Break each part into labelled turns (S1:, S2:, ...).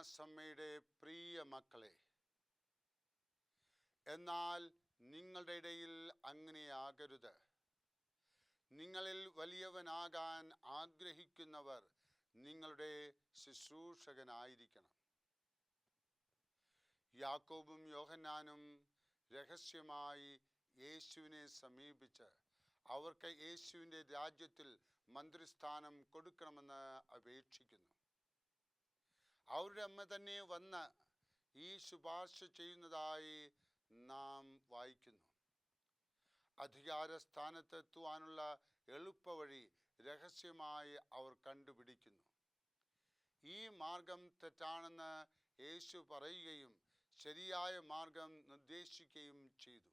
S1: ദൈവസമ്മയുടെ പ്രിയ മക്കളെ എന്നാൽ നിങ്ങളുടെ ഇടയിൽ അങ്ങനെയാകരുത്. നിങ്ങളിൽ വലിയവനാകാൻ ആഗ്രഹിക്കുന്നവർ നിങ്ങളുടെ ശുശ്രൂഷകനായിരിക്കണം. യാക്കോബും യോഹന്നാനും രഹസ്യമായി യേശുവിനെ സമീപിച്ച് അവർക്ക് യേശുവിന്റെ രാജ്യത്തിൽ മന്ത്രിസ്ഥാനം കൊടുക്കണമെന്ന് അപേക്ഷിക്കുന്നു. അവരുടെ അമ്മ തന്നെ വന്ന് ഈ ശുപാർശ ചെയ്യുന്നതായി നാം വായിക്കുന്നു. അധികാര സ്ഥാനത്തെത്തുവാനുള്ള എളുപ്പവഴി രഹസ്യമായി അവർ കണ്ടുപിടിക്കുന്നു. ഈ മാർഗം തെറ്റാണെന്ന് യേശു പറയുകയും ശരിയായ മാർഗം നിർദ്ദേശിക്കുകയും ചെയ്തു.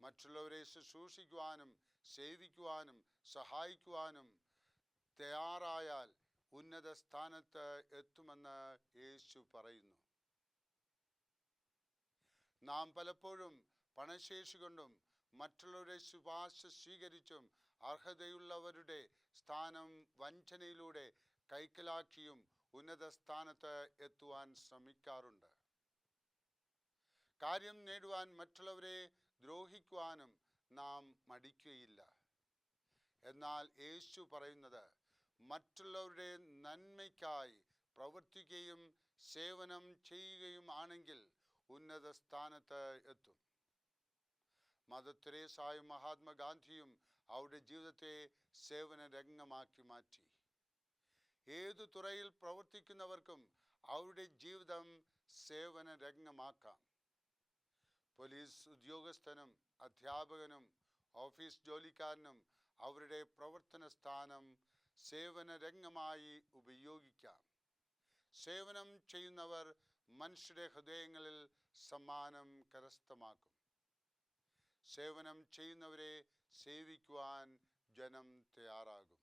S1: മറ്റുള്ളവരെ ശുശ്രൂഷിക്കുവാനും സേവിക്കുവാനും സഹായിക്കുവാനും തയ്യാറായാൽ ഉന്നത സ്ഥാനത്ത് എത്തുമെന്ന് യേശു പറയുന്നു. നാം പലപ്പോഴും പണശേഷി കൊണ്ടും മറ്റുള്ളവരുടെ ശുപാർശ സ്വീകരിച്ചും അർഹതയുള്ളവരുടെ സ്ഥാനം വഞ്ചനയിലൂടെ കൈക്കലാക്കിയും ഉന്നത സ്ഥാനത്ത് എത്തുവാൻ ശ്രമിക്കാറുണ്ട്. കാര്യം നേടുവാൻ മറ്റുള്ളവരെ ദ്രോഹിക്കുവാനും നാം മടിക്കുകയില്ല. എന്നാൽ യേശു പറയുന്നത് മറ്റുള്ളവരുടെ നന്മയ്ക്കായി പ്രവർത്തിക്കുകയും സേവനം ചെയ്യുകയും ആണെങ്കിൽ ഉന്നത സ്ഥാനത്ത് എത്തും. മദർ തെരേസായും മഹാത്മാഗാന്ധിയും അവരുടെ ജീവിതത്തെ സേവന രംഗമാക്കി മാറ്റി. ഏതു തുറയിൽ പ്രവർത്തിക്കുന്നവർക്കും അവരുടെ ജീവിതം സേവന രംഗമാക്കാം പോലീസ് ഉദ്യോഗസ്ഥനും അധ്യാപകനും ഓഫീസ് ജോലിക്കാരനും അവരുടെ പ്രവർത്തന സ്ഥാനം സേവന രംഗമായി ഉപയോഗിക്കാം. സേവനം ചെയ്യുന്നവർ മനുഷ്യരുടെ ഹൃദയങ്ങളിൽ സമ്മാനം കരസ്ഥമാക്കും. സേവനം ചെയ്യുന്നവരെ സേവിക്കുവാൻ ജനം തയ്യാറാകും.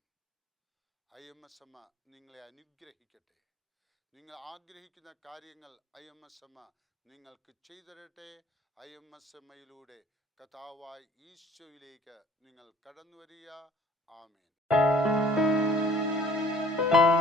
S1: ഐ എം എസ് എമ്മ നിങ്ങളെ അനുഗ്രഹിക്കട്ടെ. നിങ്ങൾ ആഗ്രഹിക്കുന്ന കാര്യങ്ങൾ ഐ എം എസ് എമ്മ നിങ്ങൾക്ക് ചെയ്തരട്ടെ ഐ എം എസ് എമ്മയിലൂടെ കഥാവായി ഈശോയിലേക്ക് നിങ്ങൾ കടന്നു വരിക ആമേൻ. Thank you.